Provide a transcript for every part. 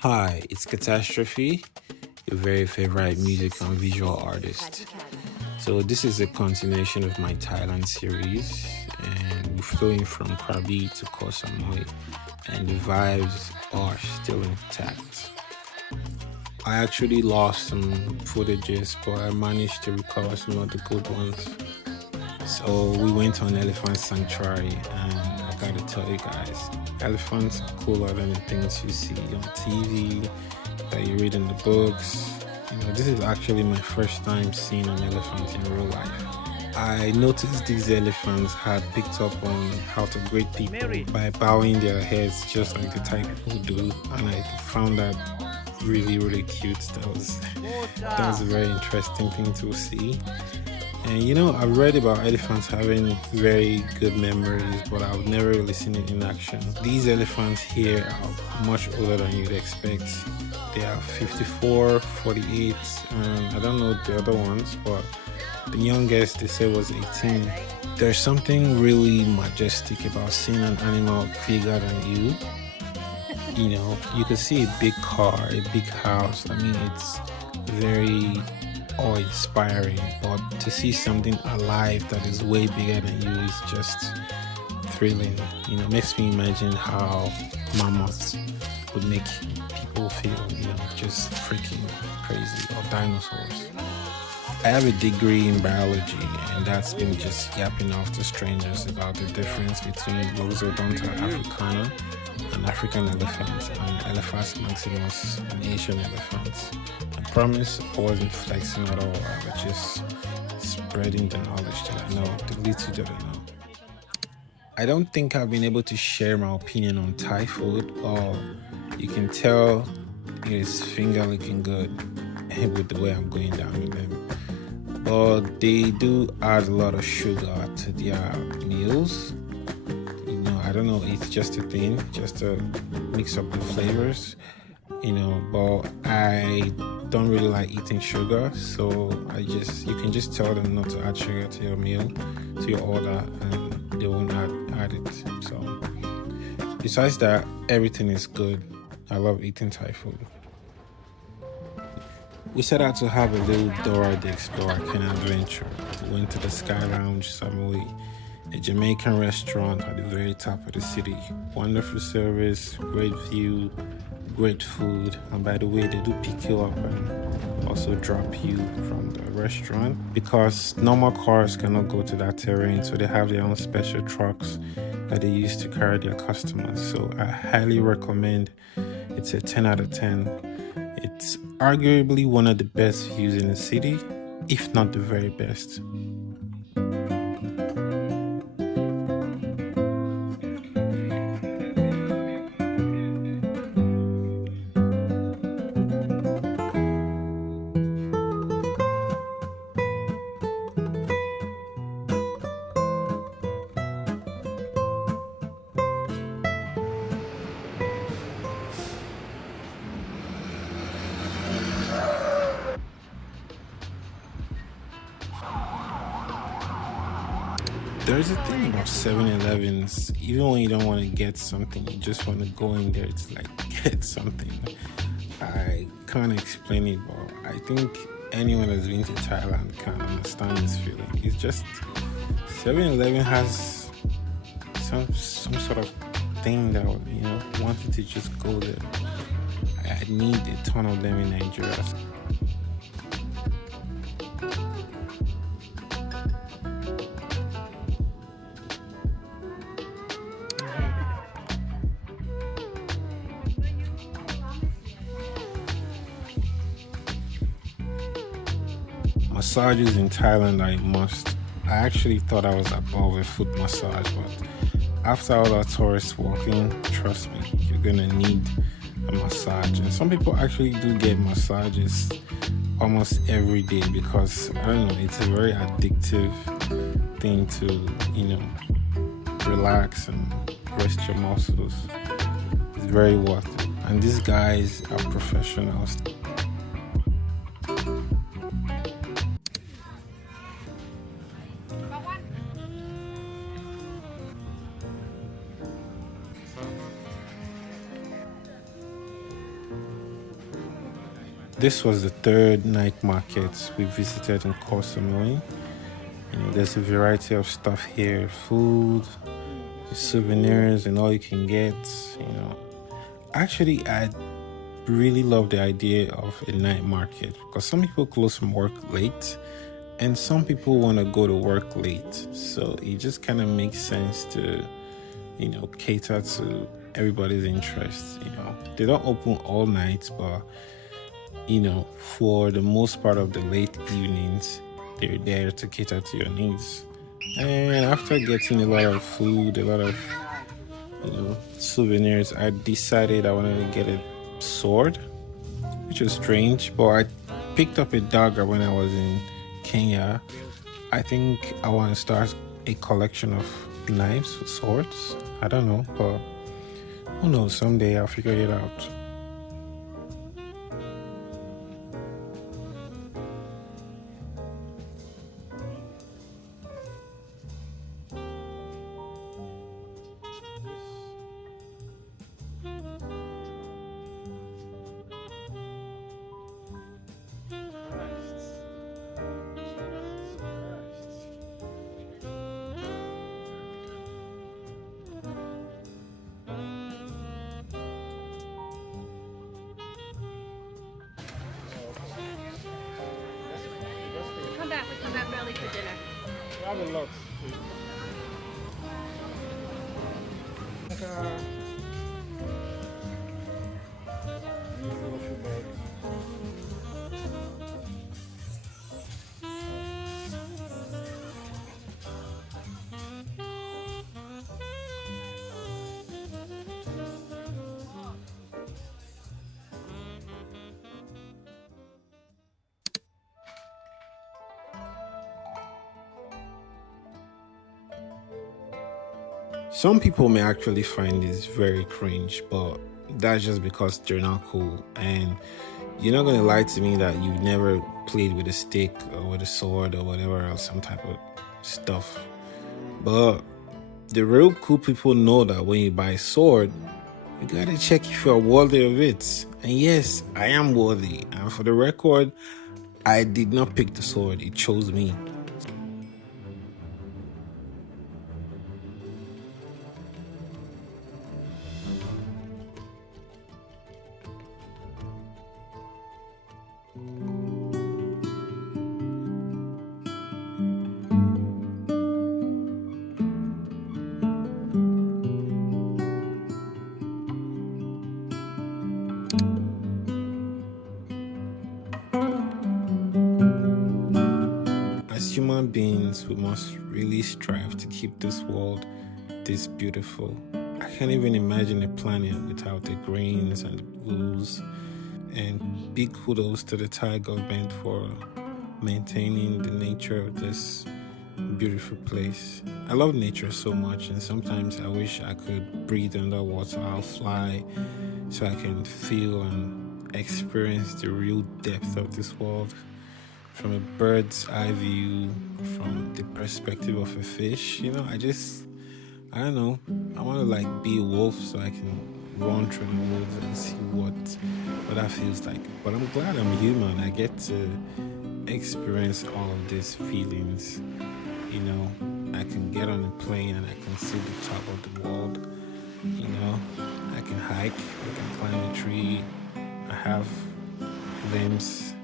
Hi, it's Catastrophe, your very favorite music and visual artist. So this is a continuation of my Thailand series, and we're flowing from Krabi to Koh Samui, and the vibes are still intact. I actually lost some footages, but I managed to recover some of the good ones. So we went on Elephant Sanctuary, and I gotta tell you guys, elephants are cooler than the things you see on TV, that you read in the books. This is actually my first time seeing an elephant in real life. I noticed these elephants had picked up on how to greet people by bowing their heads just like the Thai people do, and I found that really, really cute. That was a very interesting thing to see. And I've read about elephants having very good memories, but I've never really seen it in action. These elephants here are much older than you'd expect. They are 54, 48, and I don't know the other ones, but the youngest they said was 18. There's something really majestic about seeing an animal bigger than you. You could see a big car, a big house. It's very awe-inspiring, but to see something alive that is way bigger than you is just thrilling. Makes me imagine how mammoths would make people feel, just freaking crazy, or dinosaurs. I have a degree in biology, and that's been just yapping off to strangers about the difference between Loxodonta africana, an African elephant, and Elephas maximus, an Asian elephant. I promise I wasn't flexing at all. I was just spreading the knowledge that I know, the little that I know. I don't think I've been able to share my opinion on Thai food, or you can tell it is finger looking good with the way I'm going down with them. But they do add a lot of sugar to their meals. I don't know, it's just a thing, just to mix up the flavors, but I don't really like eating sugar, so you can just tell them not to add sugar to your meal, to your order, and they won't add it. So besides that, everything is good. I love eating Thai food. We set out to have a little Dora the Explorer kind of adventure. We went to the Sky Lounge, Samui, a Jamaican restaurant at the very top of the city. Wonderful service, great view, great food, and by the way, they do pick you up and also drop you from the restaurant, because normal cars cannot go to that terrain, so they have their own special trucks that they use to carry their customers. So I highly recommend. It's a 10 out of 10. It's arguably one of the best views in the city, if not the very best. There's a thing about 7-Elevens, even when you don't want to get something, you just want to go in there to get something. I can't explain it, but I think anyone that's been to Thailand can understand this feeling. It's just 7-Eleven has some sort of thing that want you to just go there. I need a ton of them in Nigeria. Massages in Thailand are a must. I actually thought I was above a foot massage, but after all that tourist walking, trust me, you're gonna need a massage. And some people actually do get massages almost every day, because I don't know, it's a very addictive thing to relax and rest your muscles. It's very worth it. And these guys are professionals. This was the third night market we visited in Koh Samui. There's a variety of stuff here, food, souvenirs, and all you can get. Actually, I really love the idea of a night market because some people close from work late and some people want to go to work late. So it just kind of makes sense to, cater to everybody's interests. They don't open all night, but for the most part of the late evenings, they're there to cater to your needs. And after getting a lot of food, a lot of souvenirs, I decided I wanted to get a sword, which was strange, but I picked up a dagger when I was in Kenya. I think I want to start a collection of knives, swords. I don't know, but who knows, someday I'll figure it out. We come back early for dinner. We have a lot. Some people may actually find this very cringe, but that's just because they're not cool. And you're not gonna lie to me that you've never played with a stick or with a sword or whatever else, some type of stuff. But the real cool people know that when you buy a sword, you gotta check if you're worthy of it. And yes, I am worthy. And for the record, I did not pick the sword, it chose me. As human beings, we must really strive to keep this world this beautiful. I can't even imagine a planet without the greens and the blues. And big kudos to the Thai government for maintaining the nature of this beautiful place. I love nature so much, and sometimes I wish I could breathe underwater. I'll fly so I can feel and experience the real depth of this world from a bird's eye view, from the perspective of a fish. I don't know, I want to be a wolf so I can run through the woods and see what that feels like. But I'm glad I'm human. I get to experience all of these feelings. I can get on a plane and I can see the top of the world. I can hike, I can climb a tree. I have limbs.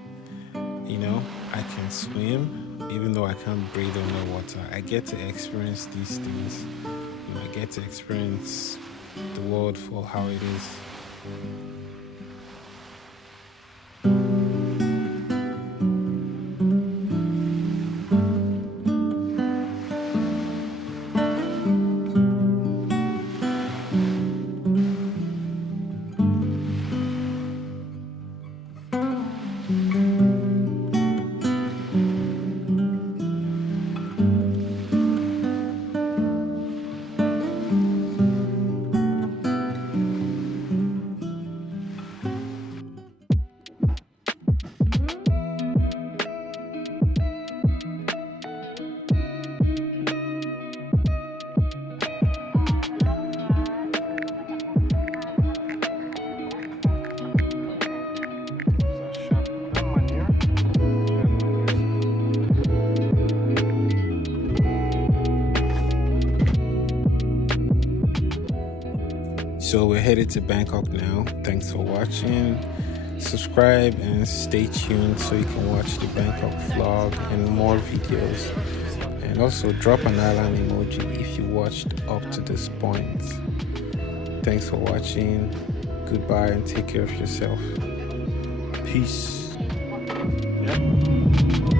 I can swim, even though I can't breathe underwater. I get to experience these things. I get to experience the world for how it is. So we're headed to Bangkok now. Thanks for watching. Subscribe and stay tuned so you can watch the Bangkok vlog and more videos. And also drop an island emoji if you watched up to this point. Thanks for watching. Goodbye and take care of yourself. Peace. Yeah.